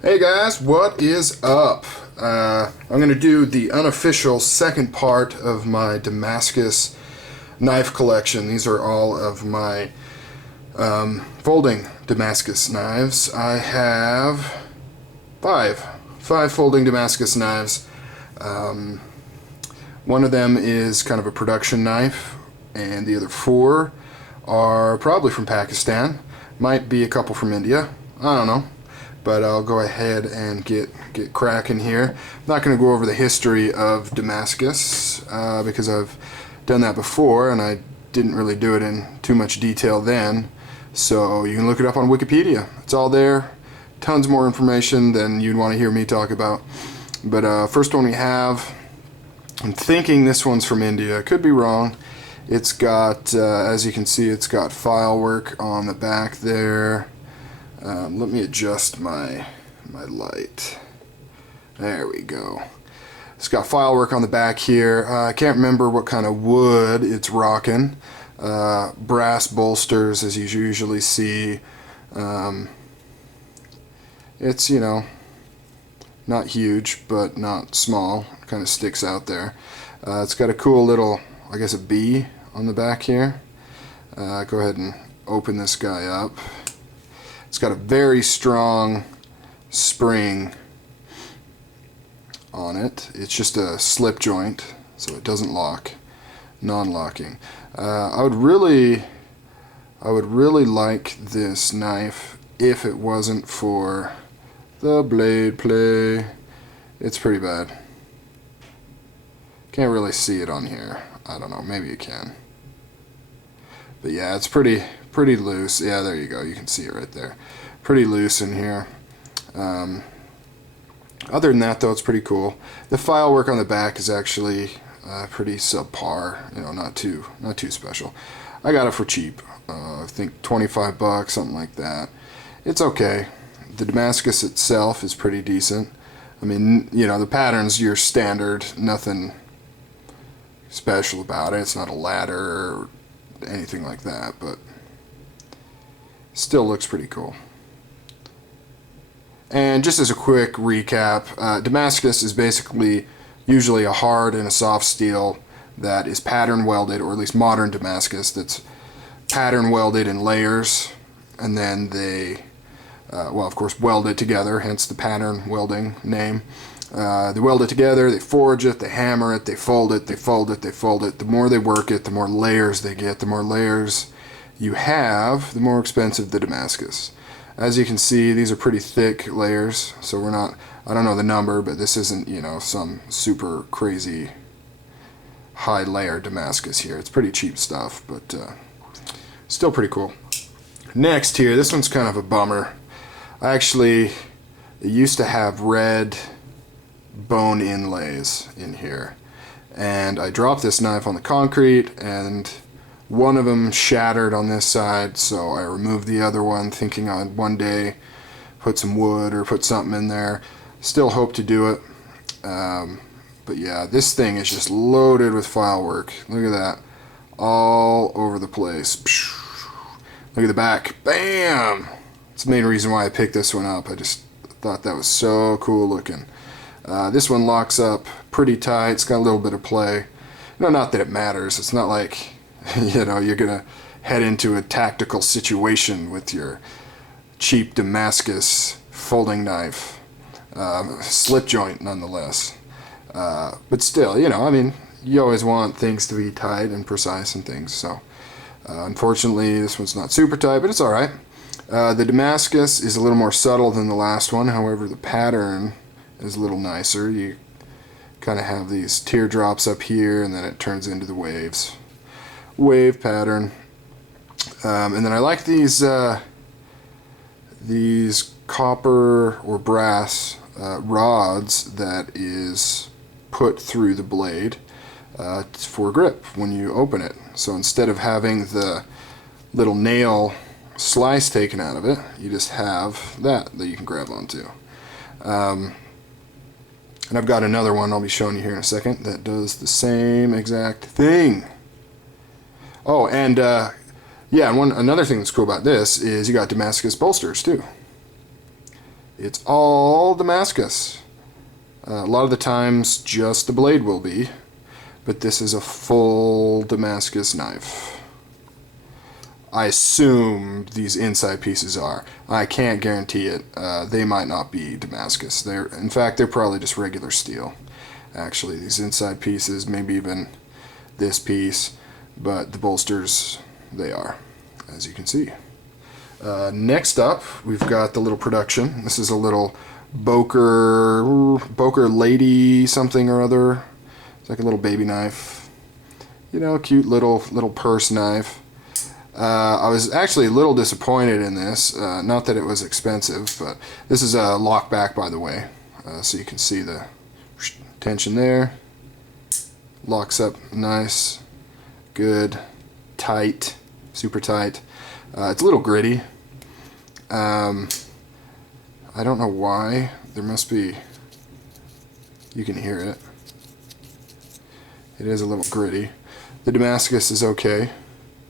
Hey guys, what is up? I'm going to do the unofficial second part of my Damascus knife collection. These are all of my folding Damascus knives. I have five folding Damascus knives. One of them is kind of a production knife, and the other four are probably from Pakistan. Might be a couple from India. I don't know. But I'll go ahead and get cracking here. I'm not going to go over the history of Damascus because I've done that before and I didn't really do it in too much detail then. So you can look it up on Wikipedia. It's all there. Tons more information than you'd want to hear me talk about. But first one we have, I'm thinking this one's from India. Could be wrong. It's got, as you can see, it's got file work on the back there. Let me adjust my light. There we go. It's got file work on the back here. I can't remember what kind of wood it's rocking. Brass bolsters, as you usually see. It's, you know, not huge, but not small. Kind of sticks out there. It's got a cool little, I guess, a B on the back here. Go ahead and open this guy up. It's got a very strong spring on it. It's just a slip joint, so it doesn't lock. Non-locking. I would really like this knife if it wasn't for the blade play. It's pretty bad. Can't really see it on here. I don't know. Maybe you can. But yeah, it's pretty loose. Yeah, there you go. You can see it right there. Pretty loose in here. Other than that, though, it's pretty cool. The file work on the back is actually pretty subpar. You know, not too special. I got it for cheap. I think 25 bucks, something like that. It's okay. The Damascus itself is pretty decent. I mean, you know, the pattern's your standard. Nothing special about it. It's not a ladder or anything like that, but still looks pretty cool. And just as a quick recap, Damascus is basically usually a hard and a soft steel that is pattern welded, or at least modern Damascus that's pattern welded in layers, and then they well, of course, weld it together, hence the pattern welding name. They weld it together, they forge it, they hammer it, they fold it, they fold it, they fold it. The more they work it, the more layers they get. The more layers you have, the more expensive the Damascus. As you can see, these are pretty thick layers, so we're not, I don't know the number, but this isn't, you know, some super crazy high layer Damascus here. It's pretty cheap stuff, but still pretty cool. Next here, this one's kind of a bummer. It used to have red bone inlays in here, and I dropped this knife on the concrete and one of them shattered on this side, so I removed the other one thinking I'd one day put some wood or put something in there. Still hope to do it, but yeah, this thing is just loaded with file work. Look at that, all over the place. Look at the back, bam! That's the main reason why I picked this one up. I just thought that was so cool looking. This one locks up pretty tight. It's got a little bit of play. You know, not that it matters. It's not like, you know, you're gonna head into a tactical situation with your cheap Damascus folding knife. Slip joint nonetheless. But still, you know, I mean, you always want things to be tight and precise and things, so unfortunately this one's not super tight, but it's alright. The Damascus is a little more subtle than the last one, however the pattern is a little nicer. You kind of have these teardrops up here and then it turns into the waves. Wave pattern. And then I like these copper or brass rods that is put through the blade for grip when you open it. So instead of having the little nail slice taken out of it, you just have that you can grab onto. And I've got another one I'll be showing you here in a second that does the same exact thing. Oh, and yeah, and another thing that's cool about this is you got Damascus bolsters too. it's all Damascus. A lot of the times just the blade will be, but this is a full Damascus knife. I assume these inside pieces are. I can't guarantee it. They might not be Damascus. In fact, they're probably just regular steel. Actually, these inside pieces, maybe even this piece, but the bolsters, they are, as you can see. Next up, we've got the little production. This is a little Boker lady something or other. It's like a little baby knife. You know, cute little purse knife. I was actually a little disappointed in this. Not that it was expensive, but this is a lock back, by the way. So you can see the tension there. Locks up nice, good, tight, super tight. It's a little gritty. I don't know why. There must be, you can hear it. It is a little gritty. The Damascus is okay.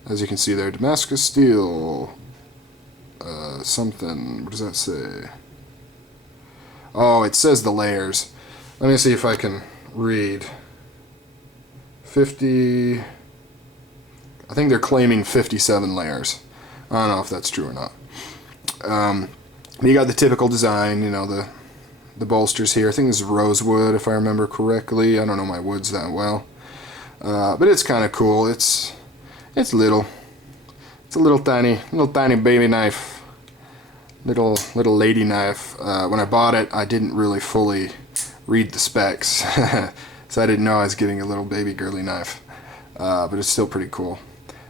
As you can see there, Damascus steel, something, what does that say? Oh, it says the layers. Let me see if I can read. 50, I think they're claiming 57 layers. I don't know if that's true or not. You got the typical design, you know, the bolsters here. I think this is rosewood, if I remember correctly. I don't know my woods that well. But it's kind of cool. It's little. It's a little tiny baby knife. Little lady knife. When I bought it, I didn't really fully read the specs. So I didn't know I was getting a little baby girly knife. But it's still pretty cool.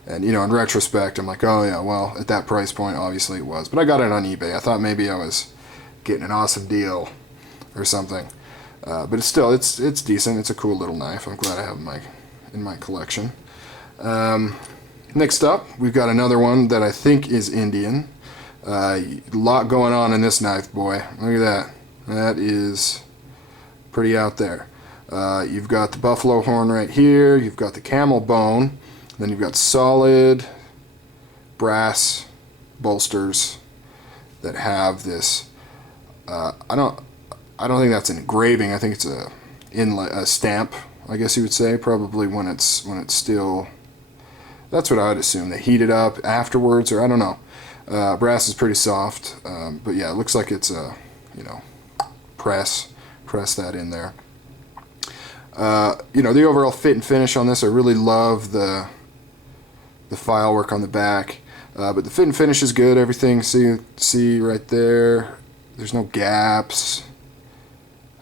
And, you know, in retrospect, I'm like, oh yeah, well, at that price point, obviously it was. But I got it on eBay. I thought maybe I was getting an awesome deal or something. But it's still, it's decent. It's a cool little knife. I'm glad I have it in my collection. Next up, we've got another one that I think is Indian. A lot going on in this knife, boy. Look at that. That is pretty out there. You've got the buffalo horn right here. You've got the camel bone. Then you've got solid brass bolsters that have this. I don't think that's an engraving. I think it's a stamp, I guess you would say. Probably when it's still. That's what I would assume. They heat it up afterwards, or I don't know. Brass is pretty soft, but yeah, it looks like it's a, you know, press that in there. You know, the overall fit and finish on this, I really love the file work on the back, but the fit and finish is good. Everything, see right there, there's no gaps.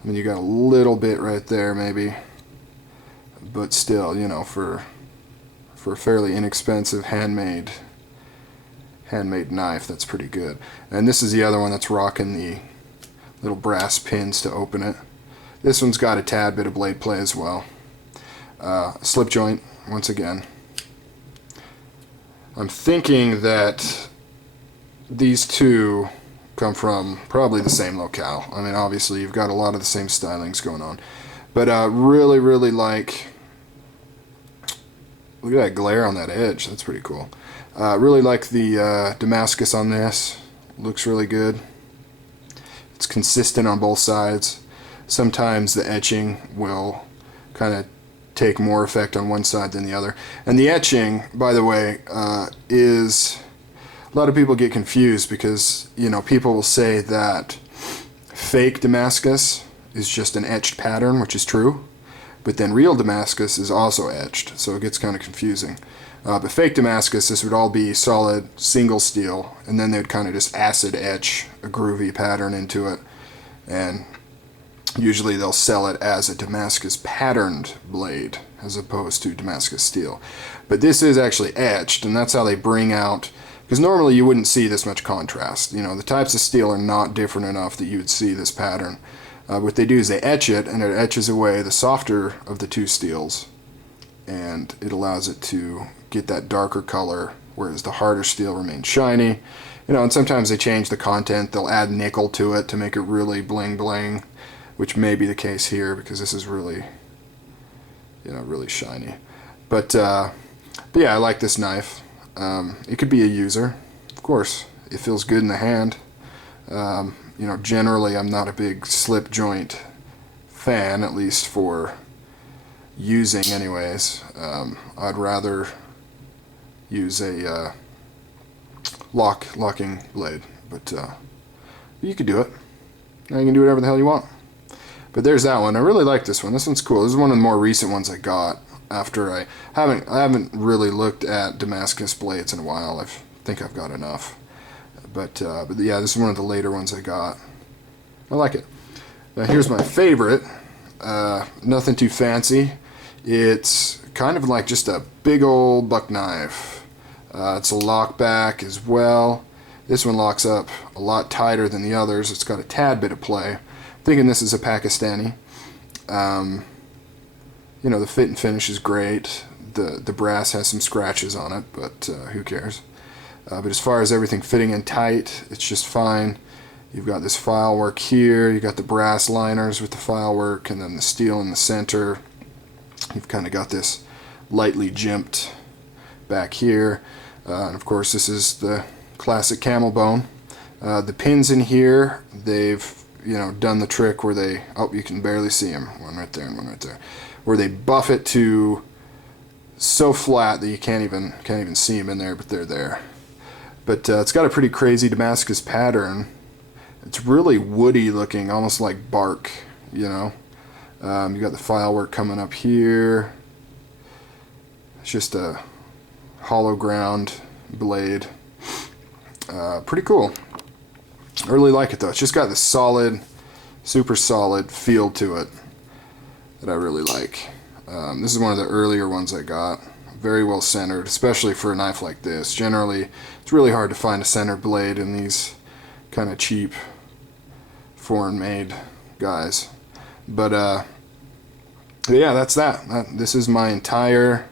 I mean, you got a little bit right there maybe, but still, you know, for a fairly inexpensive handmade knife, that's pretty good. And this is the other one that's rocking the little brass pins to open it. This one's got a tad bit of blade play as well. Slip joint, once again. I'm thinking that these two come from probably the same locale. I mean, obviously you've got a lot of the same stylings going on. But really like, look at that glare on that edge. That's pretty cool. Really like the Damascus on this. Looks really good. It's consistent on both sides. Sometimes the etching will kind of take more effect on one side than the other. And the etching, by the way, is, a lot of people get confused because, you know, people will say that fake Damascus is just an etched pattern, which is true, but then real Damascus is also etched, so it gets kind of confusing. But fake Damascus, this would all be solid single steel, and then they'd kind of just acid etch a groovy pattern into it, and usually they'll sell it as a Damascus patterned blade as opposed to Damascus steel. But this is actually etched, and that's how they bring out, because normally you wouldn't see this much contrast. You know, the types of steel are not different enough that you would see this pattern. What they do is they etch it, and it etches away the softer of the two steels, and it allows it to get that darker color, whereas the harder steel remains shiny. You know, and sometimes they change the content. They'll add nickel to it to make it really bling bling, which may be the case here because this is really, you know, really shiny. But yeah, I like this knife. It could be a user, of course. It feels good in the hand. generally I'm not a big slip joint fan, at least for using anyways. I'd rather use a locking blade, but you could do it. Now you can do whatever the hell you want. But there's that one. I really like this one. This one's cool. This is one of the more recent ones I got after I haven't really looked at Damascus blades in a while. I think I've got enough. But yeah, this is one of the later ones I got. I like it. Now here's my favorite. Nothing too fancy. It's kind of like just a big old buck knife. It's a lockback as well. This one locks up a lot tighter than the others. It's got a tad bit of play. I'm thinking this is a Pakistani. The fit and finish is great. The brass has some scratches on it, but who cares? But as far as everything fitting in tight, it's just fine. You've got this file work here. You've got the brass liners with the file work, and then the steel in the center. You've kind of got this lightly jimped back here. And of course, this is the classic camel bone. The pins in here, they've done the trick where they, you can barely see them, one right there and one right there, where they buff it to so flat that you can't even see them in there, but they're there. But it's got a pretty crazy Damascus pattern. It's really woody looking, almost like bark, You got the file work coming up here. It's just a hollow ground blade. Pretty cool. I really like it though. It's just got this solid, super solid feel to it that I really like. This is one of the earlier ones I got. Very well centered, especially for a knife like this. Generally, it's really hard to find a centered blade in these kind of cheap, foreign-made guys. But yeah, that's that. This is my entire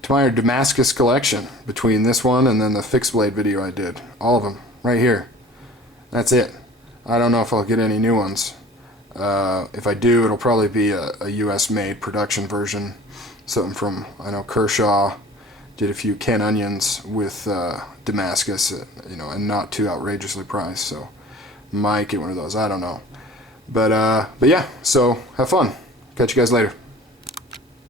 Damascus collection between this one and then the fixed blade video I did. All of them, right here. That's it. I don't know if I'll get any new ones. If I do, it'll probably be a US-made production version. Something from, I know Kershaw did a few Ken Onions with Damascus, and not too outrageously priced, so might get one of those. I don't know. But yeah, so have fun. Catch you guys later.